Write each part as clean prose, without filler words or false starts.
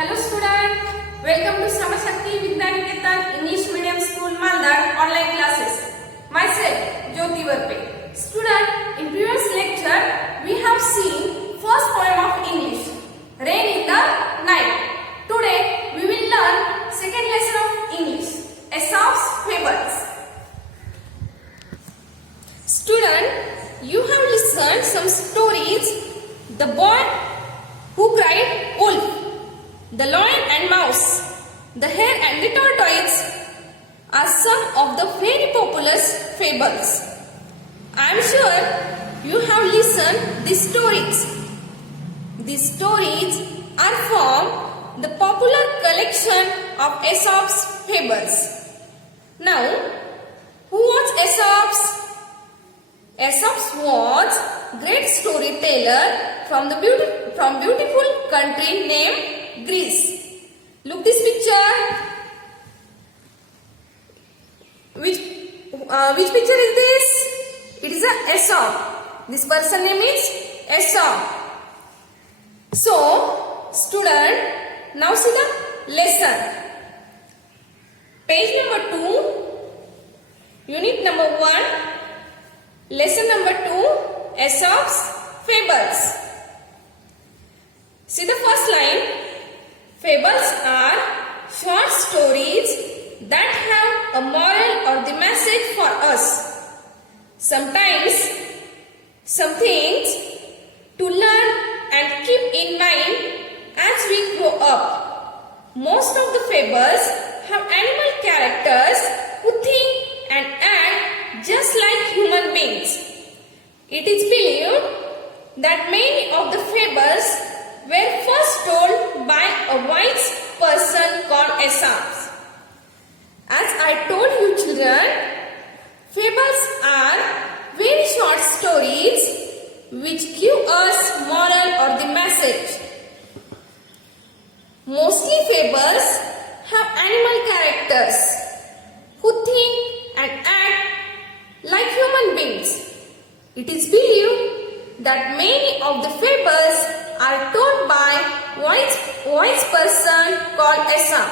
Hello student, welcome to Samashakti Vidyaniketan English Medium School Malda online classes. Myself Jyoti Varpe. Student, in previous lecture we have seen first poem of English, Rain in the Night. Today we will learn second lesson of English, Aesop's Fables. Student, you have listened some stories. The boy who cried wolf, the lion and mouse, the hare and the tortoise are some of the very popular fables. I am sure you have listened these stories. These stories are from the popular collection of Aesop's fables. Now, who was Aesop's? Aesop was great storyteller from beautiful country named Greece. Look this picture. Which picture is this? It is a Aesop. This person name is Aesop. So, student, now see the lesson. Page number 2, unit number 1, lesson number 2, Aesop's Fables. See the first line. Fables are short stories that have a moral or the message for us. Sometimes some things to learn and keep in mind as we grow up. Most of the fables have animal characters who think and act just like human beings. It is believed that many of the fables were first told by a wise person called Aesop. As I told you children, fables are very short stories which give us moral or the message. Mostly fables have animal characters who think and act like human beings. It is believed that many of the fables are told by wise person called Aesop.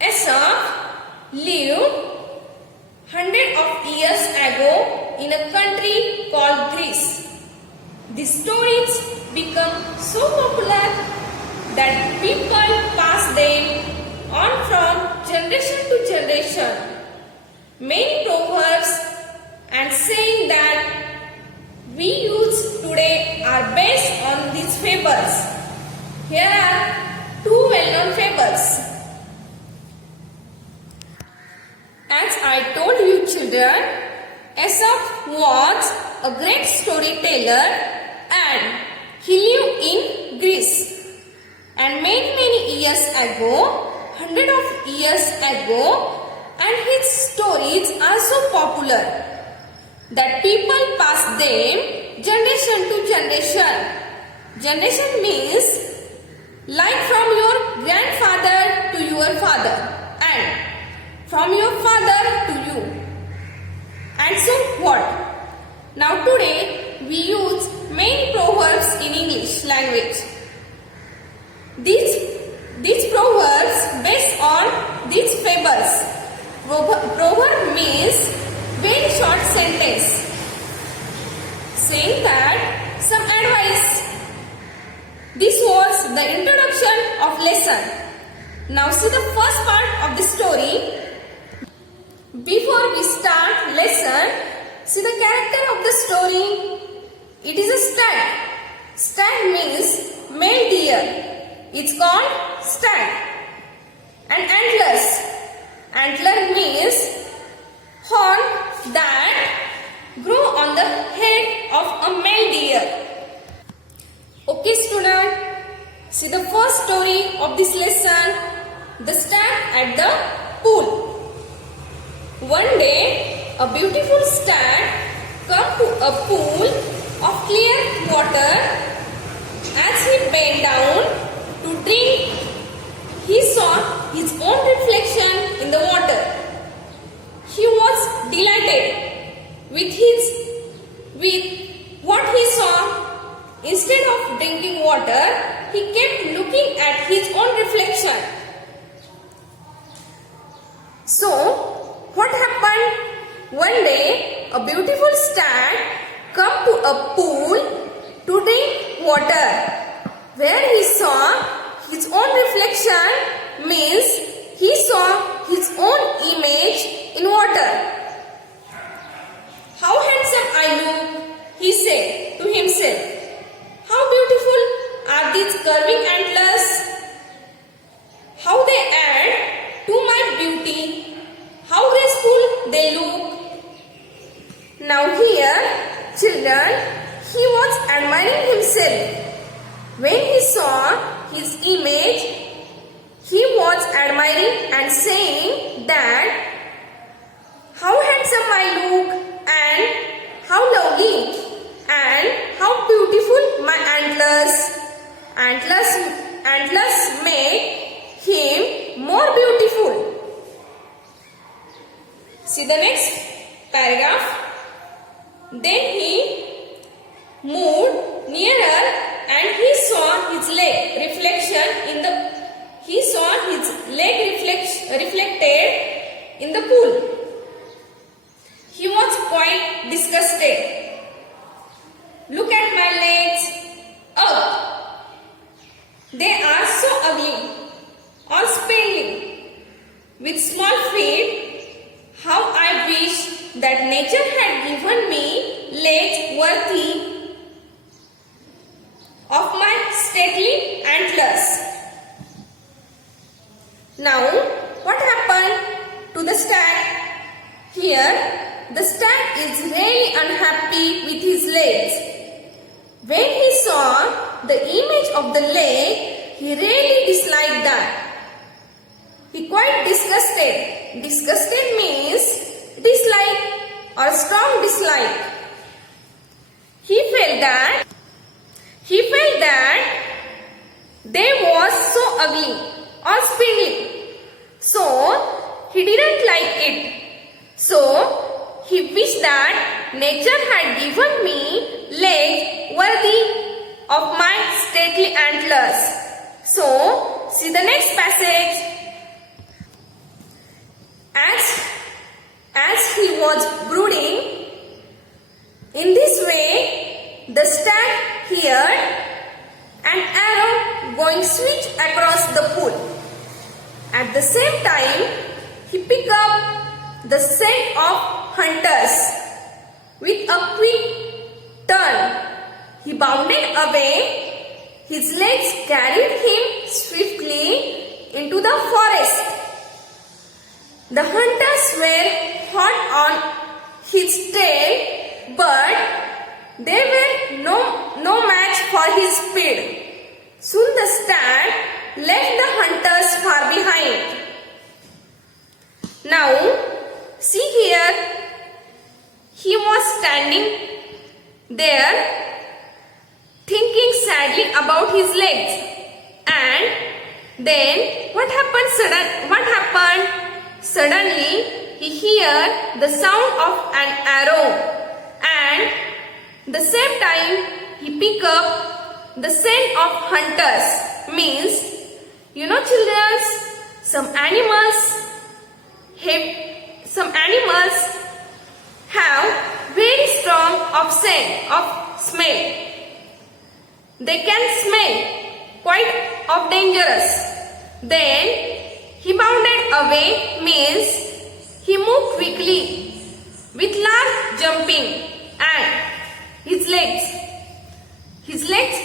Aesop lived hundreds of years ago in a country called Greece. The stories become so popular that people pass them on from generation to generation. Many proverbs and saying that we use today are based on these fables. Here are two well-known fables. As I told you children, Aesop was a great storyteller and he lived in Greece. And many years ago, hundreds of years ago, and his stories are so popular that people pass them generation to generation. Generation means like from your grandfather to your father and from your father to you. And so what? Now today we use many proverbs in English language. These proverbs based on these fables. Proverb means very short sentence saying that some advice. This was the introduction of lesson. Now see the first part of the story. Before we start lesson, see the character of the story. It is a stag. Stag means male deer. It's called stag. And antlers. Antler means horn that grow on the head of a male deer. Okay student, see the first story of this lesson, the stag at the pool. One day, a beautiful stag came to a pool of clear water. As he bent down to drink, he saw his own reflection in the water. He was delighted with what he saw. Instead of drinking water, he kept his own reflection. So, what happened? One day, a beautiful stag come to a pool to drink water. Where he saw his own reflection means he saw his own image in water. How handsome I look, he said to himself. How beautiful are these curving antlers. How they add to my beauty. How graceful they look. Now here, children, he was admiring himself. When he saw his image, he was admiring and saying that how handsome I look and how lovely and how beautiful my antlers. Antlers make him more beautiful. See the next paragraph. Then he moved nearer and he saw his leg reflected in the pool. He was quite disgusted. Look at my legs. Ugh! They are so ugly, all spindly, with small feet. How I wish that nature had given me legs worthy of my stately antlers. Now, what happened to the stag? Here, the stag is really unhappy with his legs. When he saw the image of the leg, he really disliked that. He quite disgusted. Disgusted means dislike or strong dislike. He felt that they was so ugly or spindly. So he didn't like it. So he wished that nature had given me legs worthy of my stately antlers. So see the next passage. As he was brooding, in this way, the stag heard an arrow going switch across the pool. At the same time, he picked up the scent of hunters. With a quick turn, he bounded away. His legs carried him swiftly into the forest. The hunters were hot on his tail, but they were no match for his speed. Soon the stag left the hunters far behind. Now, see here, he was standing there thinking sadly about his legs. And then what happened? Suddenly, he heard the sound of an arrow, and the same time he picked up the scent of hunters. Means, you know, children, some animals have very strong of scent, of smell. They can smell quite of dangerous. Then he bounded away means he moved quickly with large jumping, and his legs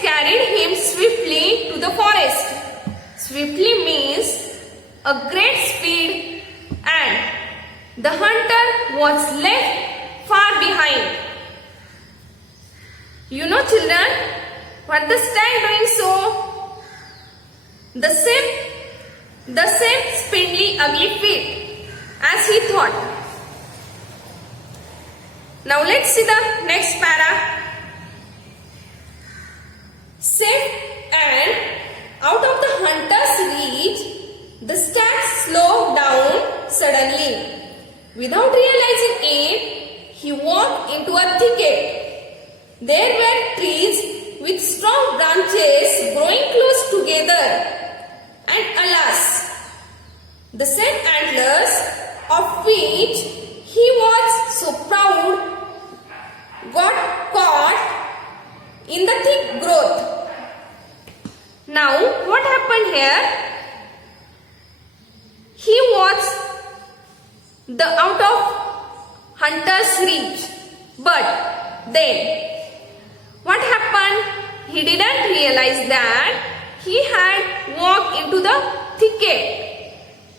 carried him swiftly to the forest. Swiftly means a great speed, and the hunter was left far behind. You know, children, what the stag doing so? The same spindly ugly feet as he thought. Now let's see the next para. Safe and out of the hunter's reach, the stag slowed down suddenly. Without realizing it, he walked into a thicket. There were trees with strong branches growing close together. The same antlers of which he was so proud got caught in the thick growth. Now what happened here? He was out of hunter's reach, but then what happened? He didn't realize that he had walked into the thicket.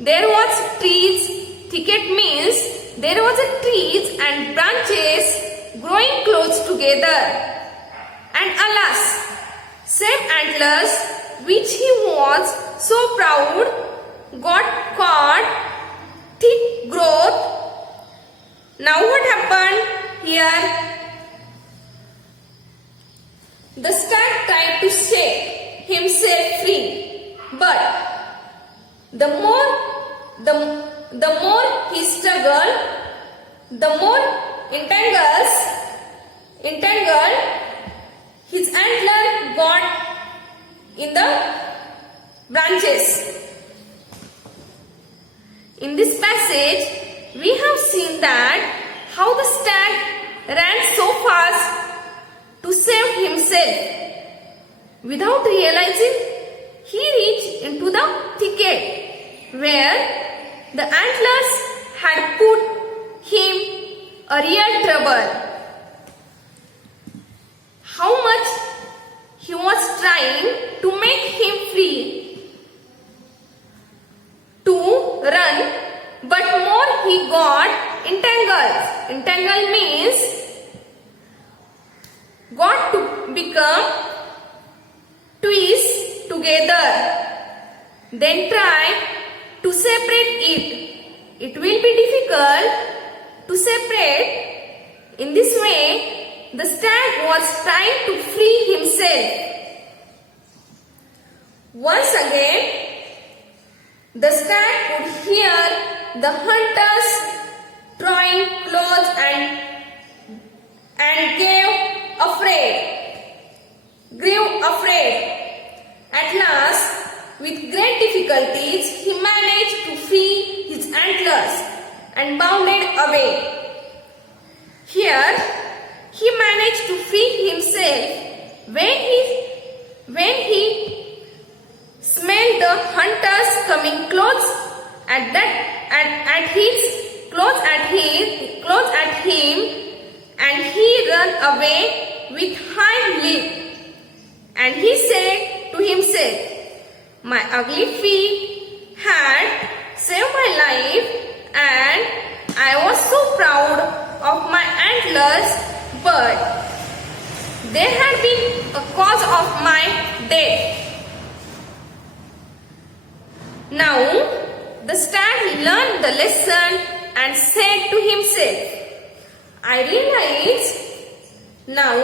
There was trees. Thicket means there was a trees and branches growing close together. And alas, same antlers which he was so proud got caught thick growth. Now what happened here? The stag tried to set himself free, but the more he struggled, the more entangled his antler got in the branches. In this passage, we have seen that how the stag ran so fast to save himself. Without realizing, he reached into the thicket where the antlers had put him a real trouble. How much he was trying to make him free to run, but more he got entangled. Entangled means got to become twist together. Then try to separate it. It will be difficult to separate. In this way, the stag was trying to free himself. Once again, the stag could hear the hunters drawing close and grew afraid. At last, with great difficulties, he managed to free his antlers and bounded away. Here, he managed to free himself when he smelled the hunters coming close at him, and he ran away with high leap. And he said to himself, "My ugly feet had saved my life, and I was so proud of my antlers, but they had been a cause of my death." Now, the stag learned the lesson and said to himself, "I realize now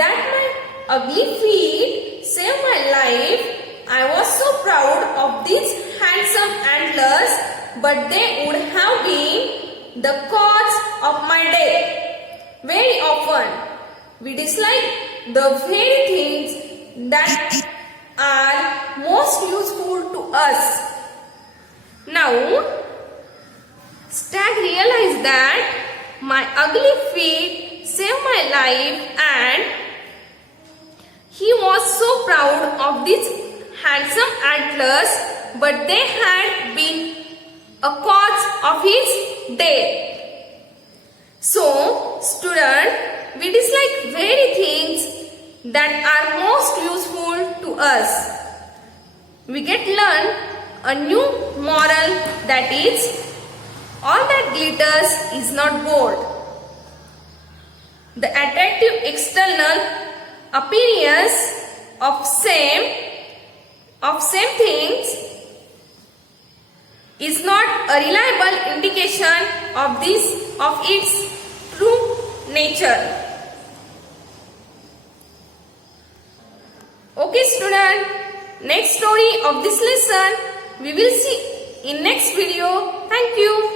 that my ugly feet saved my life. I was so proud of these handsome antlers, but they would have been the cause of my death." Very often, we dislike the very things that are most useful to us. Now, stag realized that my ugly feet saved my life, and he was so proud of these handsome antlers, but they had been a cause of his death. So, student, we dislike very things that are most useful to us. We get learn a new moral, that is, all that glitters is not gold. The attractive external appearance of same things is not a reliable indication of its true nature. Okay student, next story of this lesson we will see in next video. Thank you.